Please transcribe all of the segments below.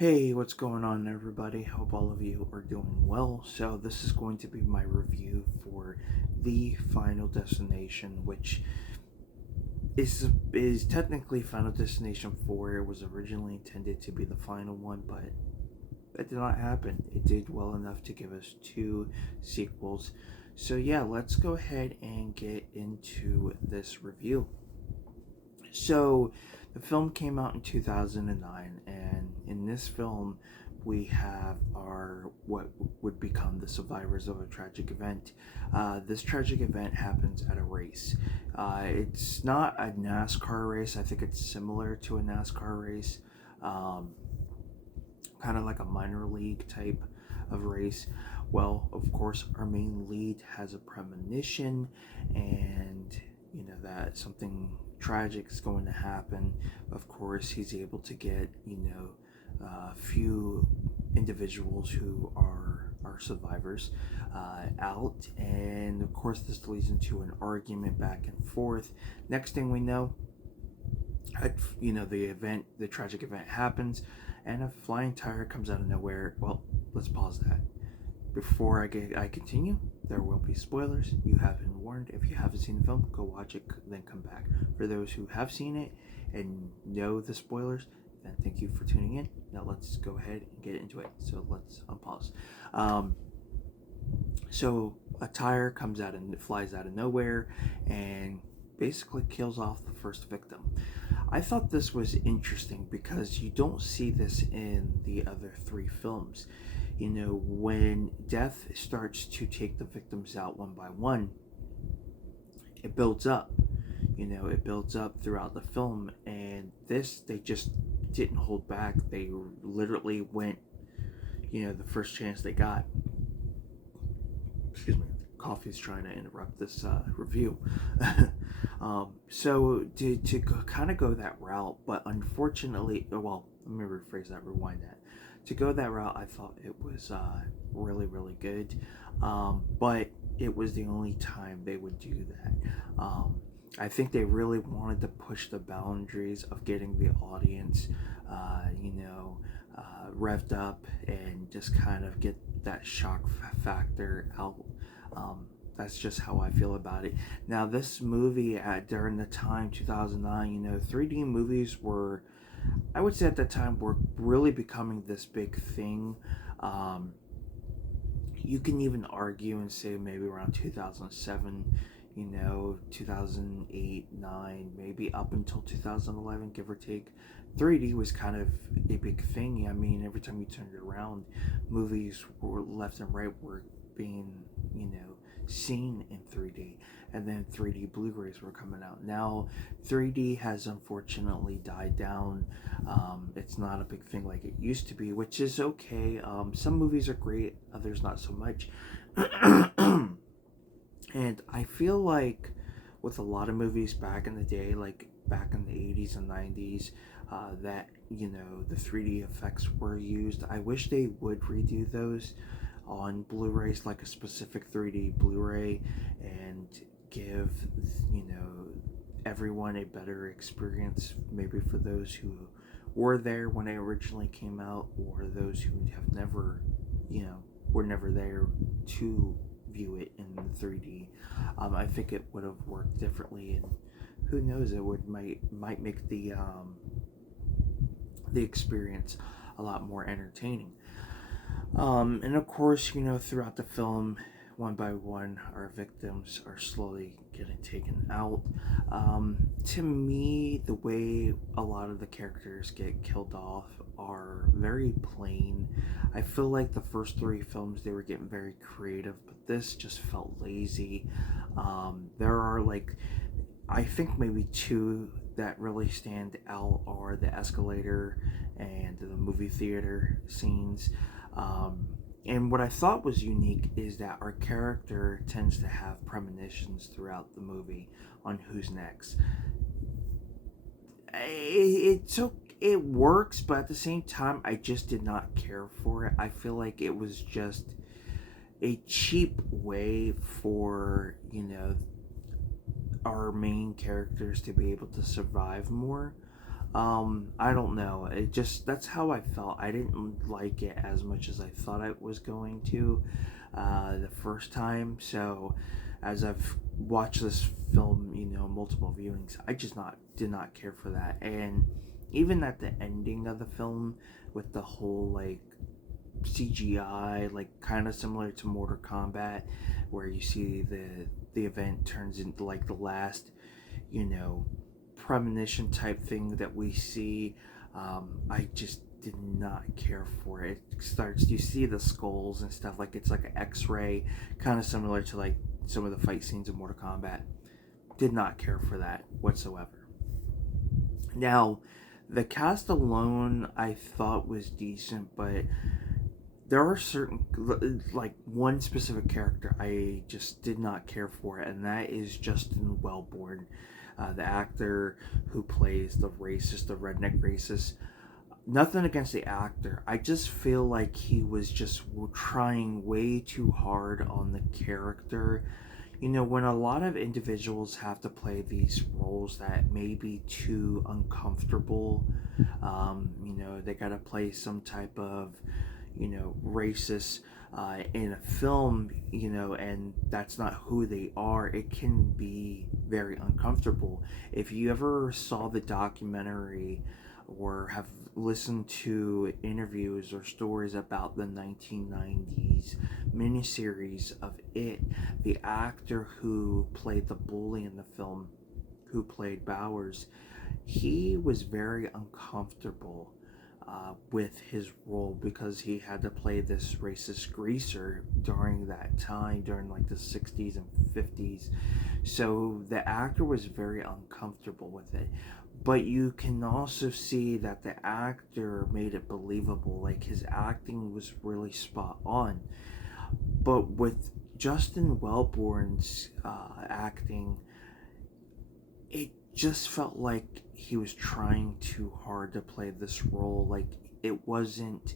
Hey, what's going on, everybody? Hope all of you are doing well. So, this is going to be my review for The Final Destination, which is technically Final Destination 4. It was originally intended to be the final one, but that did not happen. It did well enough to give us two sequels. So, yeah, let's go ahead and get into this review. So, the film came out in 2009, and in this film, we have our what would become the survivors of a tragic event. This tragic event happens at a race. It's not a NASCAR race. I think it's similar to a NASCAR race, um, kind of like a minor league type of race. Well, of course, our main lead has a premonition, and that something tragic is going to happen. Of course, he's able to get a few individuals who are survivors out, and of course, this leads into an argument back and forth. Next thing we know, the tragic event happens, and a flying tire comes out of nowhere. Well, let's pause that. Before I continue, there will be spoilers. You have been warned. If you haven't seen the film, go watch it, then come back. For those who have seen it and know the spoilers, then thank you for tuning in. Now let's go ahead and get into it. So let's unpause. Um, so a tire comes out and flies out of nowhere and basically kills off the first victim. I thought this was interesting because you don't see this in the other three films. When death starts to take the victims out one by one, it builds up. It builds up throughout the film, and this, they just didn't hold back. They literally went, the first chance they got. Excuse me, coffee's trying to interrupt this review. So to kind of go that route, but unfortunately, well, let me rephrase that, rewind that. To go that route, I thought it was really, really good, but it was the only time they would do that. I think they really wanted to push the boundaries of getting the audience, revved up and just kind of get that shock factor out. That's just how I feel about it. Now, this movie during the time 2009, 3D movies were, I would say at that time, were really becoming this big thing. Um, you can even argue and say maybe around 2007, 2008, 9, maybe up until 2011, give or take. 3D was kind of a big thing. I mean, every time you turned it around, movies were left and right were being, seen in 3D. And then 3D Blu-rays were coming out. Now, 3D has unfortunately died down. It's not a big thing like it used to be, which is okay. Some movies are great, others not so much. And I feel like with a lot of movies back in the day, like back in the 80s and 90s, that, the 3D effects were used. I wish they would redo those on Blu-rays, like a specific 3D Blu-ray, and give, everyone a better experience, maybe for those who were there when it originally came out, or those who have never, were never there to view it in 3D. I think it would have worked differently, and who knows, it might make the experience a lot more entertaining. And of course, throughout the film, one by one, our victims are slowly getting taken out. To me, the way a lot of the characters get killed off are very plain. I feel like the first three films, they were getting very creative, but this just felt lazy. There are, like, I think maybe two that really stand out are the escalator and the movie theater scenes. And what I thought was unique is that our character tends to have premonitions throughout the movie on who's next. It works, but at the same time, I just did not care for it. I feel like it was just a cheap way for, our main characters to be able to survive more. I don't know. It just, that's how I felt. I didn't like it as much as I thought I was going to the first time. So as I've watched this film, multiple viewings, I just not did not care for that. And even at the ending of the film with the whole like CGI, like kind of similar to Mortal Kombat, where you see the event turns into like the last, you know, premonition type thing that we see. I just did not care for it. It starts, you see the skulls and stuff, like it's like an X-ray, kind of similar to like some of the fight scenes in Mortal Kombat. Did not care for that whatsoever. Now, the cast alone I thought was decent, but there are certain, like one specific character I just did not care for, and that is Justin Wellborn, the actor who plays the racist, the redneck racist. Nothing against the actor, I just feel like he was just trying way too hard on the character. When a lot of individuals have to play these roles that may be too uncomfortable, they gotta play some type of, racist in a film, and that's not who they are, it can be very uncomfortable. If you ever saw the documentary or have listened to interviews or stories about the 1990s miniseries of It, the actor who played the bully in the film, who played Bowers, he was very uncomfortable with his role because he had to play this racist greaser during that time, during like the 60s and 50s. So the actor was very uncomfortable with it. But you can also see that the actor made it believable. Like his acting was really spot on. But with Justin Wellborn's acting, it just felt like he was trying too hard to play this role. Like it wasn't,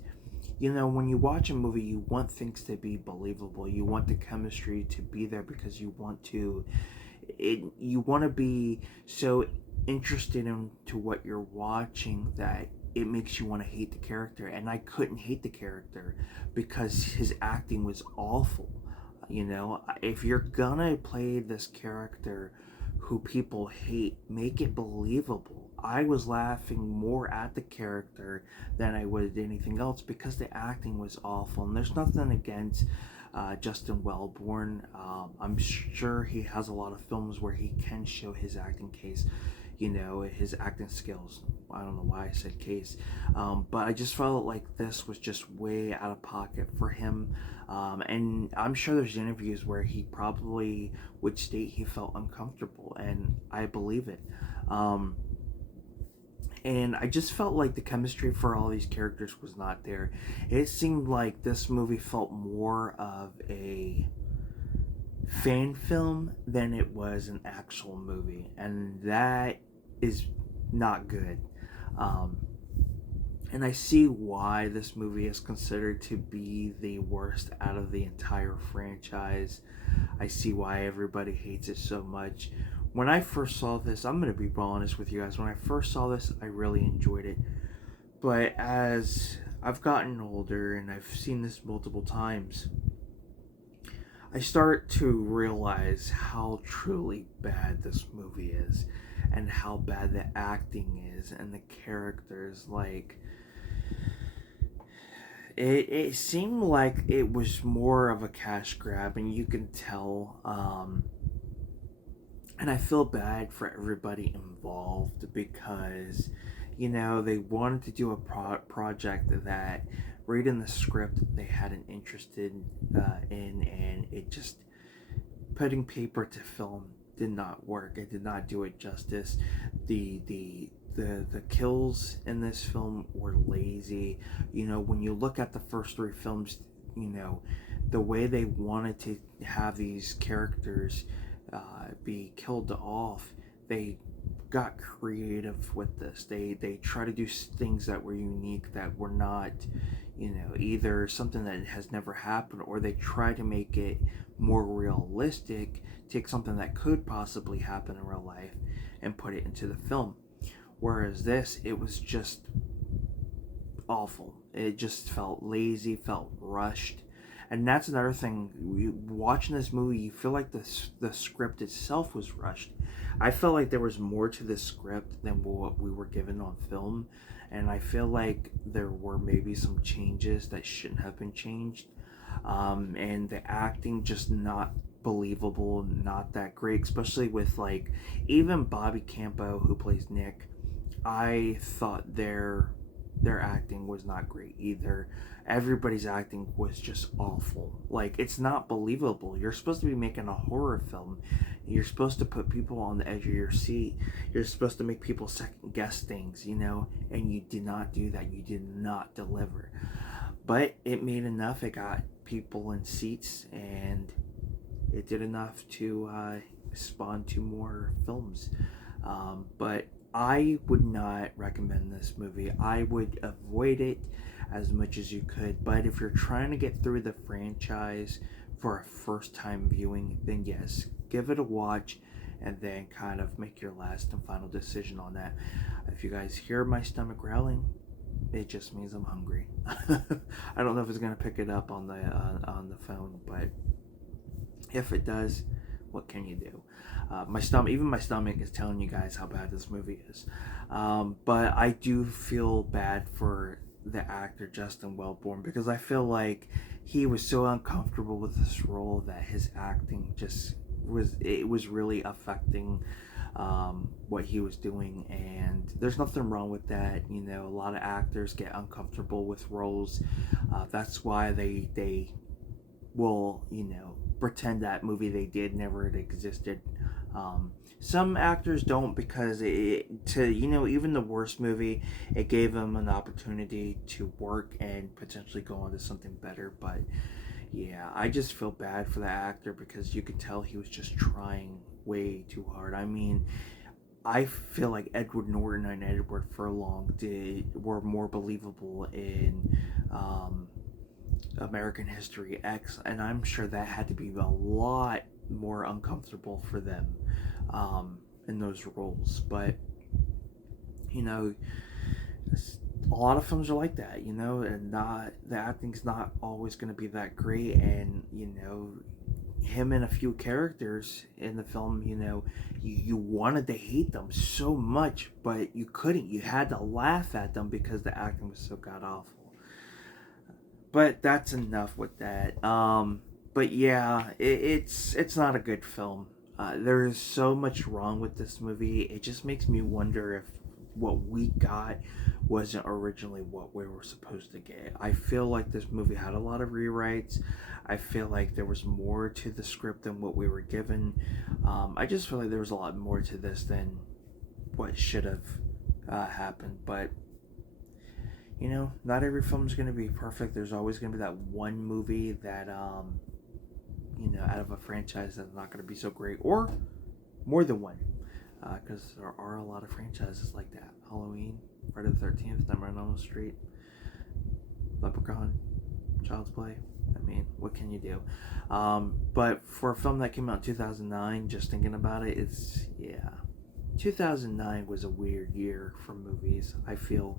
when you watch a movie, you want things to be believable. You want the chemistry to be there because you want to be so interested into what you're watching that it makes you want to hate the character. And I couldn't hate the character because his acting was awful. If you're gonna play this character who people hate, make it believable. I was laughing more at the character than I would anything else because the acting was awful. And there's nothing against Justin Wellborn. I'm sure he has a lot of films where he can show his acting case, his acting skills. I don't know why I said case, but I just felt like this was just way out of pocket for him. And I'm sure there's interviews where he probably would state he felt uncomfortable, and I believe it. And I just felt like the chemistry for all these characters was not there. It seemed like this movie felt more of a fan film than it was an actual movie, and that is not good. Um, and I see why this movie is considered to be the worst out of the entire franchise. I see why everybody hates it so much. When I first saw this, I'm going to be honest with you guys, when I first saw this, I really enjoyed it. But as I've gotten older and I've seen this multiple times, I start to realize how truly bad this movie is and how bad the acting is and the characters. Like, it seemed like it was more of a cash grab, and you can tell. And I feel bad for everybody involved because, they wanted to do a project that reading the script they hadn't interested in, and it just, putting paper to film did not work. It did not do it justice. The kills in this film were lazy. When you look at the first three films, the way they wanted to have these characters be killed off, they got creative with this. They try to do things that were unique, that were not, either something that has never happened, or they try to make it more realistic, take something that could possibly happen in real life and put it into the film. Whereas this, it was just awful. It just felt lazy, felt rushed. And that's another thing. Watching this movie, you feel like the script itself was rushed. I felt like there was more to the script than what we were given on film, and I feel like there were maybe some changes that shouldn't have been changed. And the acting just not believable, not that great, especially with like even Bobby Campo who plays Nick. I thought their acting was not great either. Everybody's acting was just awful. Like, it's not believable. You're supposed to be making a horror film. You're supposed to put people on the edge of your seat. You're supposed to make people second guess things, and you did not do that. You did not deliver. But it made enough. It got people in seats, and it did enough to spawn two more films. But I would not recommend this movie. I would avoid it as much as you could. But if you're trying to get through the franchise for a first time viewing, then yes, give it a watch and then kind of make your last and final decision on that. If you guys hear my stomach growling, it just means I'm hungry. I don't know if it's gonna pick it up on the phone, but if it does, what can you do? Even my stomach is telling you guys how bad this movie is. But I do feel bad for the actor Justin Welborn, because I feel like he was so uncomfortable with this role that his acting just was really affecting what he was doing, and there's nothing wrong with that. A lot of actors get uncomfortable with roles. That's why they will pretend that movie they did never existed. Some actors don't, because even the worst movie, it gave them an opportunity to work and potentially go on to something better. But yeah, I just feel bad for the actor, because you could tell he was just trying way too hard. I mean, I feel like Edward Norton and Edward Furlong were more believable in American History X, and I'm sure that had to be a lot more uncomfortable for them in those roles. But a lot of films are like that, and the acting's not always going to be that great. And him and a few characters in the film, you wanted to hate them so much, but you couldn't. You had to laugh at them because the acting was so god awful. But that's enough with that. But yeah, it's not a good film. There is so much wrong with this movie. It just makes me wonder if what we got wasn't originally what we were supposed to get. I feel like this movie had a lot of rewrites. I feel like there was more to the script than what we were given. I just feel like there was a lot more to this than what should have happened. But not every film is going to be perfect. There's always going to be that one movie that out of a franchise that's not going to be so great, or more than one, because there are a lot of franchises like that. Halloween, Friday the 13th, Nightmare on Elm Street, Leprechaun, Child's Play. I mean, what can you do? But for a film that came out in 2009, just thinking about it, 2009 was a weird year for movies, I feel.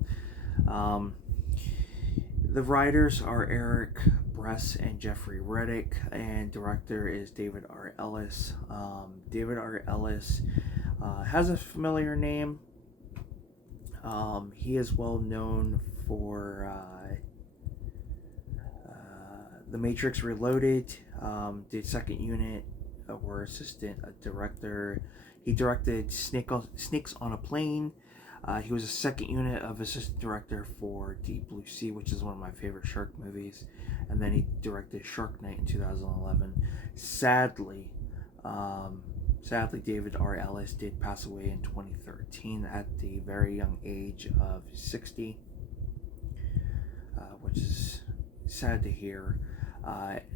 The writers are Eric Bress and Jeffrey Reddick, and director is David R. Ellis. David R. Ellis has a familiar name. He is well known for The Matrix Reloaded, the second unit, or assistant director. He directed Snakes on a Plane. He was a second unit of assistant director for Deep Blue Sea, which is one of my favorite shark movies. And then he directed Shark Night in 2011. Sadly, David R. Ellis did pass away in 2013 at the very young age of 60, which is sad to hear.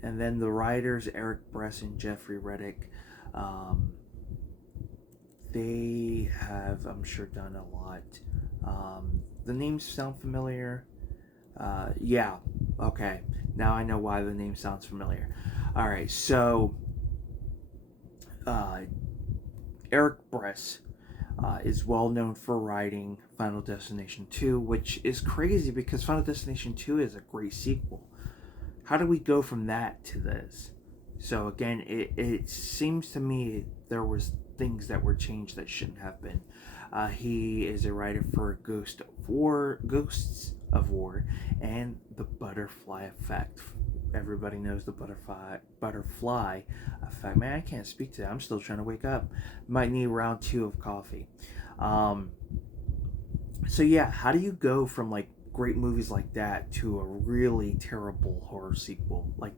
And then the writers, Eric Bress and Jeffrey Reddick, they have, I'm sure, done a lot. The names sound familiar. Yeah, okay. Now I know why the name sounds familiar. Alright, so Eric Bress is well known for writing Final Destination 2, which is crazy because Final Destination 2 is a great sequel. How do we go from that to this? So again, it seems to me there was things that were changed that shouldn't have been. He is a writer for Ghosts of War, and The Butterfly Effect. Everybody knows the butterfly effect. Man, I can't speak to that. I'm still trying to wake up. Might need round 2 of coffee. So yeah, how do you go from like great movies like that to a really terrible horror sequel like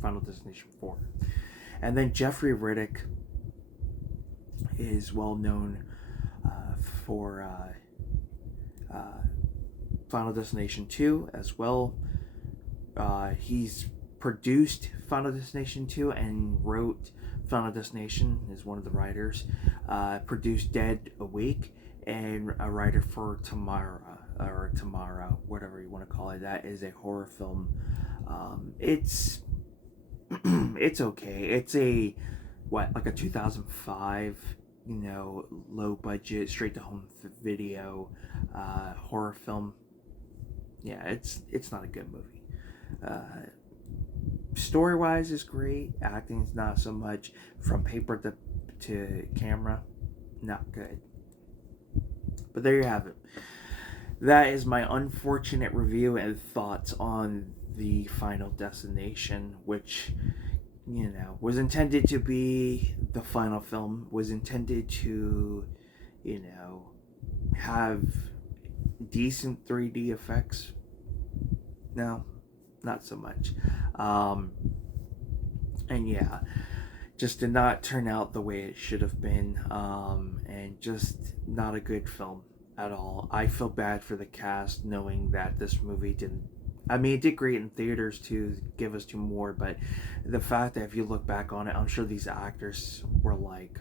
Final Destination 4? And then Jeffrey Riddick is well known for Final Destination 2 as well. He's produced Final Destination 2 and wrote Final Destination, is one of the writers. Produced Dead Awake, and a writer for Tomorrow, whatever you want to call it. That is a horror film. It's it's okay. It's a like a 2005, low budget, straight to home video horror film. Yeah, it's not a good movie. Story wise is great. Acting's not so much. From paper to camera, not good. But there you have it. That is my unfortunate review and thoughts on the Final Destination, which was intended to be the final film, was intended to have decent 3D effects. No, not so much. And yeah, just did not turn out the way it should have been, and just not a good film at all. I feel bad for the cast knowing that this movie didn't. I mean, it did great in theaters to give us 2 more, but the fact that if you look back on it, I'm sure these actors were like,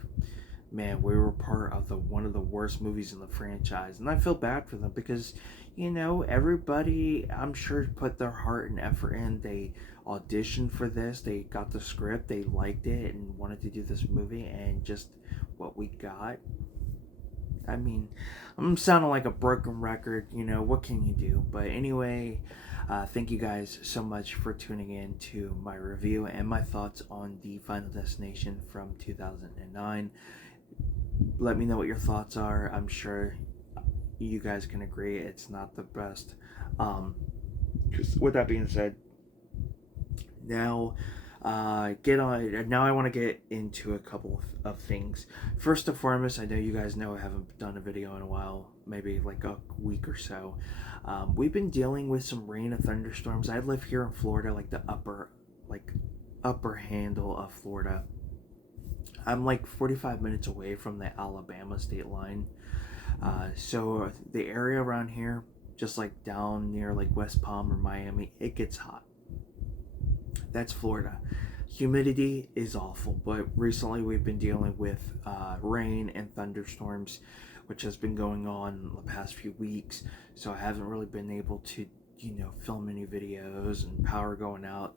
man, we were part of one of the worst movies in the franchise. And I feel bad for them because, everybody, I'm sure, put their heart and effort in. They auditioned for this, they got the script, they liked it and wanted to do this movie, and just what we got. I mean, I'm sounding like a broken record, what can you do? But anyway, thank you guys so much for tuning in to my review and my thoughts on the Final Destination from 2009. Let me know what your thoughts are. I'm sure you guys can agree it's not the best. With that being said, now I want to get into a couple of things. First and foremost, I know you guys know I haven't done a video in a while, maybe like a week or so. We've been dealing with some rain and thunderstorms. I live here in Florida, like the upper handle of Florida. I'm like 45 minutes away from the Alabama state line. So the area around here, just like down near like West Palm or Miami, it gets hot. That's Florida. Humidity is awful, but recently we've been dealing with rain and thunderstorms, which has been going on the past few weeks. So I haven't really been able to, film any videos, and power going out.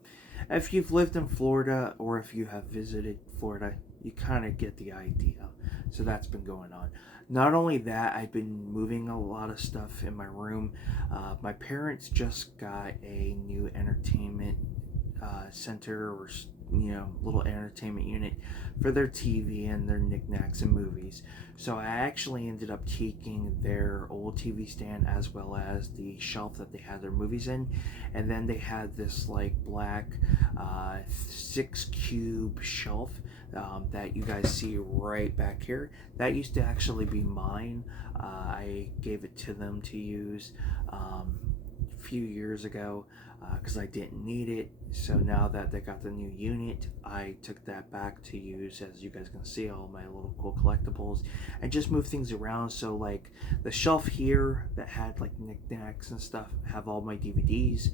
If you've lived in Florida or if you have visited Florida, you kind of get the idea. So that's been going on. Not only that, I've been moving a lot of stuff in my room. My parents just got a new entertainment center, or little entertainment unit for their TV and their knickknacks and movies. So I actually ended up taking their old TV stand as well as the shelf that they had their movies in, and then they had this like black 6-cube shelf that you guys see right back here. That used to actually be mine. I gave it to them to use a few years ago because I didn't need it. So now that they got the new unit, I took that back to use, as you guys can see, all my little cool collectibles, and just move things around. So like the shelf here that had like knickknacks and stuff have all my DVDs,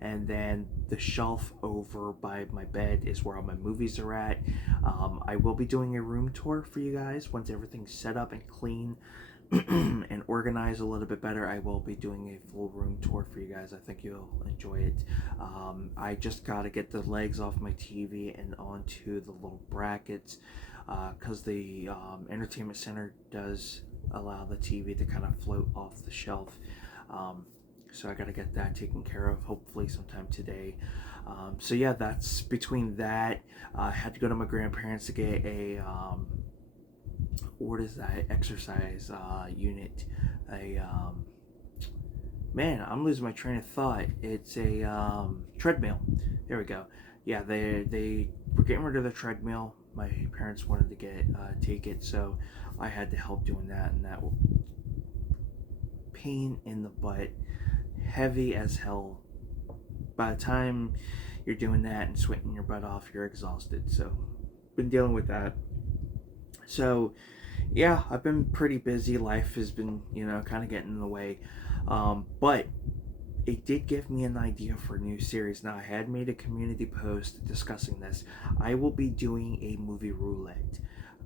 and then the shelf over by my bed is where all my movies are at. I will be doing a room tour for you guys once everything's set up and clean and organized a little bit better. I will be doing a full room tour for you guys. I think you'll enjoy it. I just got to get the legs off my TV and onto the little brackets because the entertainment center does allow the TV to kind of float off the shelf. So I got to get that taken care of, hopefully sometime today. So yeah, that's between that. I had to go to my grandparents to get a what is that, exercise unit, a man, I'm losing my train of thought. It's a treadmill. There we go. Yeah, they were getting rid of the treadmill. My parents wanted to take it, so I had to help doing that, and that pain in the butt, heavy as hell. By the time you're doing that and sweating your butt off, you're exhausted. So, been dealing with that. So, yeah, I've been pretty busy. Life has been, kind of getting in the way. But it did give me an idea for a new series. Now, I had made a community post discussing this. I will be doing a movie roulette.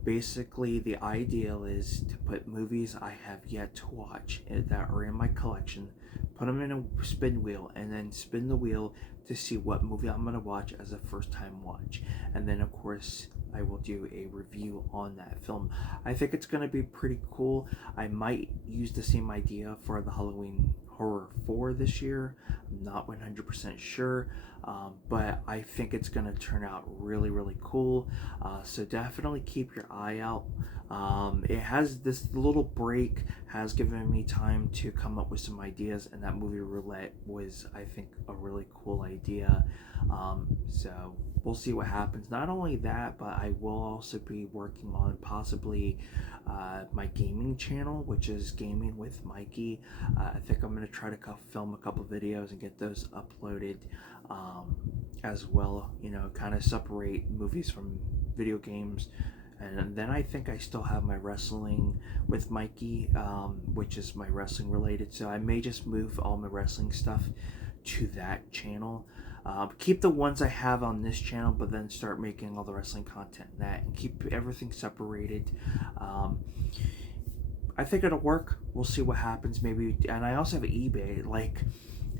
Basically, the ideal is to put movies I have yet to watch that are in my collection, put them in a spin wheel, and then spin the wheel to see what movie I'm going to watch as a first time watch. And then, of course, I will do a review on that film. I think it's going to be pretty cool. I might use the same idea for the Halloween Horror 4 this year. I'm not 100% sure, but I think it's going to turn out really, really cool. So definitely keep your eye out. It has this little break has given me time to come up with some ideas, and that movie roulette was, I think, a really cool idea. So we'll see what happens. Not only that, but I will also be working on possibly my gaming channel, which is Gaming with Mikey. I think I'm going to try to film a couple videos and get those uploaded as well, kind of separate movies from video games. And then I think I still have my Wrestling with Mikey, which is my wrestling related. So I may just move all my wrestling stuff to that channel. Keep the ones I have on this channel, but then start making all the wrestling content in that, and keep everything separated. I think it'll work. We'll see what happens. Maybe, and I also have eBay.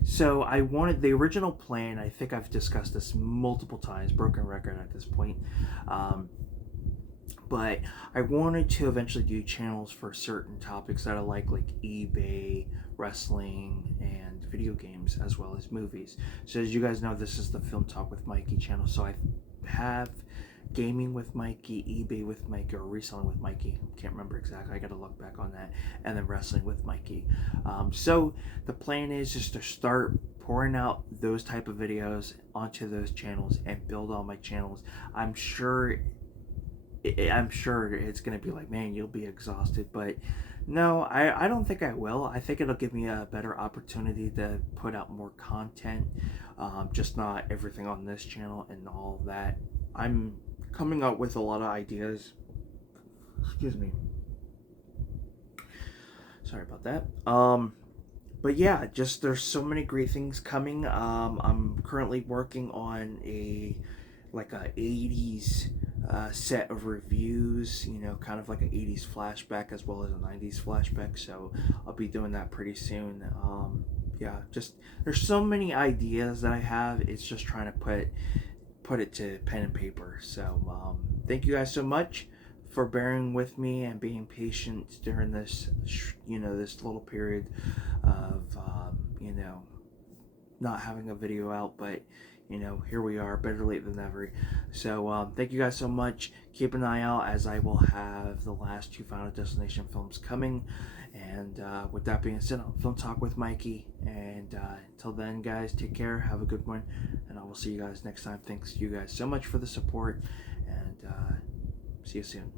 So I wanted the original plan. I think I've discussed this multiple times, broken record at this point. But I wanted to eventually do channels for certain topics that I like eBay, wrestling, and video games, as well as movies. So as you guys know, this is the Film Talk with Mikey channel. So I have Gaming with Mikey, eBay with Mikey, or Reselling with Mikey. Can't remember exactly. I got to look back on that. And then Wrestling with Mikey. So the plan is just to start pouring out those type of videos onto those channels and build all my channels. I'm sure it's going to be like, man, you'll be exhausted. But no, I don't think I will. I think it'll give me a better opportunity to put out more content. Just not everything on this channel and all that. I'm coming up with a lot of ideas. Excuse me. Sorry about that. But yeah, just there's so many great things coming. I'm currently working on a 80s set of reviews, kind of like an 80s flashback as well as a 90s flashback. So I'll be doing that pretty soon. Yeah, just there's so many ideas that I have. It's just trying to put it to pen and paper. So thank you guys so much for bearing with me and being patient during this, this little period of, not having a video out, but here we are, better late than never. So thank you guys so much. Keep an eye out, as I will have the last 2 Final Destination films coming. And with that being said, I'll Film Talk with Mikey. And until then, guys, take care, have a good one, and I will see you guys next time. Thanks you guys so much for the support, and see you soon.